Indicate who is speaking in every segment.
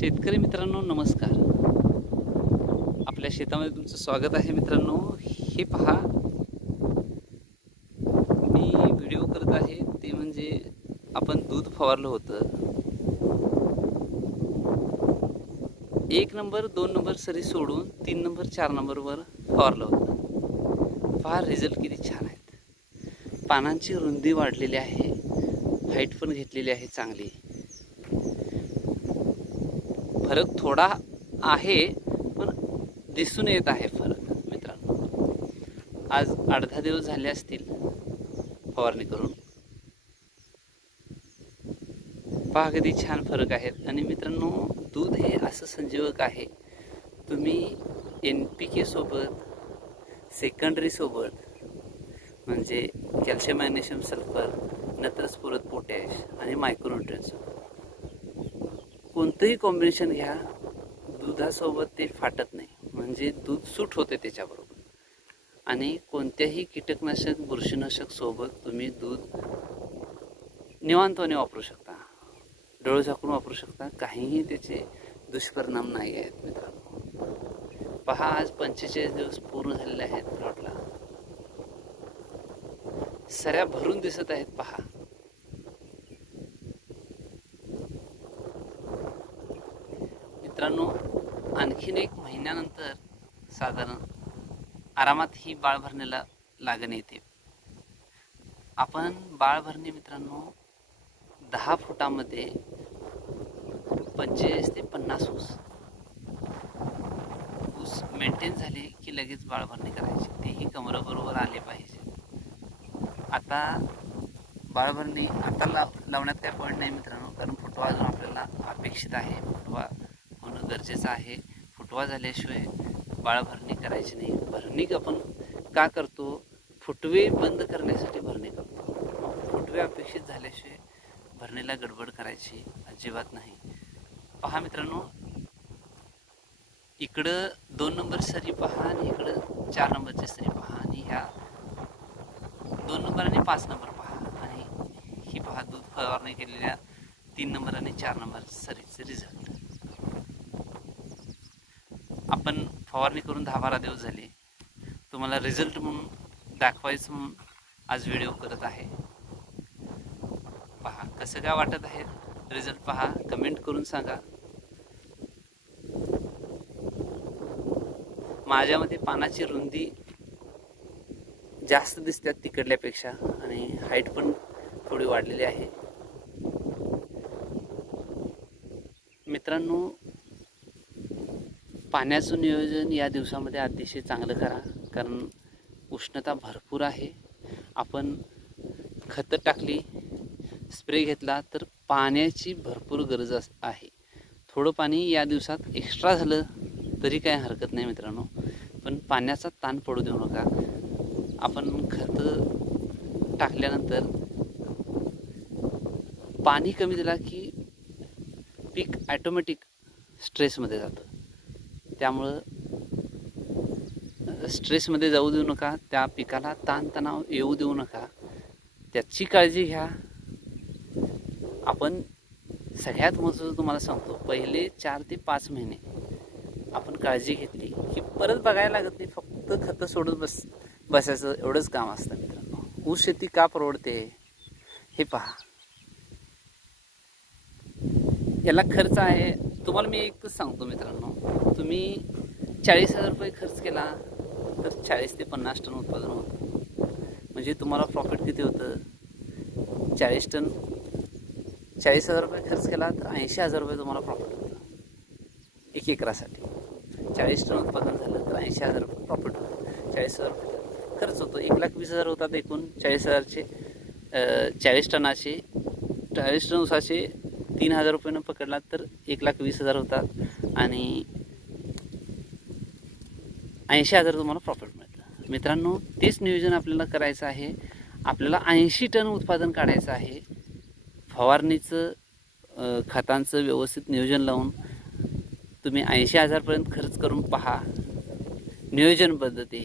Speaker 1: शेतकरी मित्रांनो नमस्कार. आपल्या शेतामध्ये तुमचं स्वागत आहे मित्रांनो. हे पहा. मी व्हिडिओ करत आहे ते म्हणजे आपण दूध फवारलं होतं. एक नंबर दोन नंबर सरी सोडून तीन नंबर चार नंबरवर फवारलं होतं. फार रिझल्ट किती छान आहेत. पानांची रुंदी वाढलेली आहे. हाईट पण घेतलेली आहे चांगली. फरक थोडा आहे पण दिसून येत आहे फरक मित्रांनो. आज अर्धा दिवस झाले असतील फवारणी करून. पहा अगदी छान फरक आहेत. आणि मित्रांनो दूध हे असं संजीवक आहे. तुम्ही एन पी के सोबत सेकंडरी सोबत म्हणजे कॅल्शियम मॅग्नेशियम सल्फर नत्रस्फुरत पोटॅश आणि मायक्रोन्युट्रियन्स कोणतंही कॉम्बिनेशन घ्या दुधासोबत ते फाटत नाही. म्हणजे दूध सूट होते त्याच्याबरोबर. आणि कोणत्याही कीटकनाशक बुरशीनाशक सोबत तुम्ही दूध निवांतपणे वापरू शकता. डोळे झाकून वापरू शकता. काहीही त्याचे दुष्परिणाम नाही आहेत मित्रांनो. पहा आज पंचेचाळीस दिवस पूर्ण झालेले आहेत प्लॉटला सऱ्या भरून दिसत आहेत पहा. मित्रांनो आणखीन एक महिन्यानंतर साधारण आरामात ही बाळभरणीला लागण येते. आपण बाळभरणी मित्रांनो दहा फुटामध्ये पंचेचाळीस ते पन्नास ऊस ऊस मेंटेन झाले की लगेच बाळभरणी करायची. तेही कमराबरोबर आले पाहिजे. आता बाळभरणी आता लाव लावण्यात काय पॉईंट नाही मित्रांनो कारण फुटवा अजून आपल्याला अपेक्षित आहे. फुटवा गरजेचं आहे. फुटवा झाल्याशिवाय बाळभरणी करायची नाही. भरणी आपण का करतो? फुटवे बंद करण्यासाठी भरणी करतो. फुटवे अपेक्षित झाल्याशिवाय भरणीला गडबड करायची अजिबात नाही. पहा मित्रांनो इकडं दोन नंबर सरी पहा आणि इकडं चार नंबरची सरी पहा आणि ह्या दोन नंबर आणि पाच नंबर पहा. आणि ही पहा दूध फवारणी केलेल्या तीन नंबर आणि चार नंबर सरीचे रिझल्ट आपण फवारणी करून दहा बारा दिवस झाले. तुम्हाला रिझल्ट म्हणून दाखवायचं म्हणून आज व्हिडिओ करत आहे. पहा कसं काय वाटत आहे? रिझल्ट पहा कमेंट करून सांगा. माझ्यामध्ये पानाची रुंदी जास्त दिसतात तिकडल्यापेक्षा आणि हाईट पण थोडी वाढलेली आहे. मित्रांनो पाण्याचं नियोजन या दिवसामध्ये अतिशय चांगलं करा. कारण उष्णता भरपूर आहे. आपण खतं टाकली स्प्रे घेतला तर पाण्याची भरपूर गरज अस आहे. थोडं पाणी या दिवसात एक्स्ट्रा झालं तरी काय हरकत नाही मित्रांनो. पण पाण्याचा ताण पडू देऊ नका. आपण खतं टाकल्यानंतर पाणी कमी दिला की पीक ॲटोमॅटिक स्ट्रेसमध्ये जातं. त्यामुळं स्ट्रेसमध्ये जाऊ देऊ नका त्या पिकाला ताणतणाव येऊ देऊ नका. त्याची काळजी घ्या. आपण सगळ्यात महत्त्वाचं तुम्हाला सांगतो पहिले चार ते पाच महिने आपण काळजी घेतली की परत बघायला लागत नाही फक्त खतं सोडत बस बसायचं एवढंच काम असतं मित्रांनो. ऊस शेती का परवडते? हे पहा. याला खर्च आहे तुम्हाला मी एकच सांगतो मित्रांनो. तुम्ही चाळीस हजार रुपये खर्च केला तर चाळीस ते पन्नास टन उत्पादन होतं. म्हणजे तुम्हाला प्रॉफिट किती होतं? चाळीस टन चाळीस हजार रुपये खर्च केला तर ऐंशी हजार रुपये तुम्हाला प्रॉफिट होतं. एक एकरासाठी. चाळीस टन उत्पादन झालं तर ऐंशी हजार रुपये प्रॉफिट होतं. चाळीस हजार रुपये खर्च होतो. एक लाख वीस हजार होतात एकूण. चाळीस हजारचे चाळीस टनाचे चाळीस टन उसाचे तीन हजार रुपयानं पकडला तर एक लाख वीस हजार होतात आणि ऐंशी हजार तुम्हाला प्रॉफिट मिळतं मित्रांनो तेच नियोजन आपल्याला करायचं आहे. आपल्याला ऐंशी टन उत्पादन काढायचं आहे. फवारणीचं खतांचं व्यवस्थित नियोजन लावून तुम्ही ऐंशी हजारपर्यंत खर्च करून पहा. नियोजन पद्धती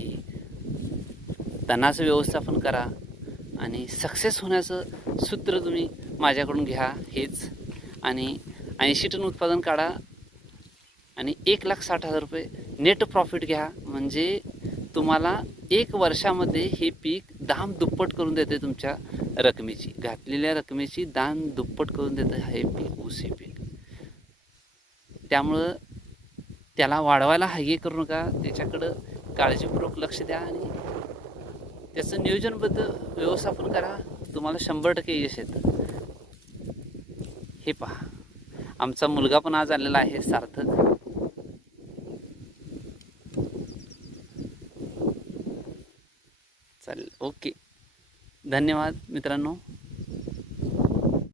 Speaker 1: तणाचं व्यवस्थापन करा आणि सक्सेस होण्याचं सूत्र तुम्ही माझ्याकडून घ्या. हेच आणि ऐंशी टन उत्पादन काढा आणि एक लाख साठ हजार रुपये नेट प्रॉफिट घ्या. म्हणजे तुम्हाला एक वर्षामध्ये हे पीक दाम दुप्पट करून देते तुमच्या रकमेची. घातलेल्या रकमेची दाम दुप्पट करून देतं हे पीक ऊस हे पीक. त्यामुळं त्याला वाढवायला हागे करू नका. त्याच्याकडं काळजीपूर्वक लक्ष द्या आणि त्याचं नियोजनबद्ध व्यवस्थापन करा. तुम्हाला शंभर टक्के यश येतं. हे पहा. आमचा मुलगा पण आज आलेला आहे सार्थक. चालेल ओके. धन्यवाद मित्रांनो.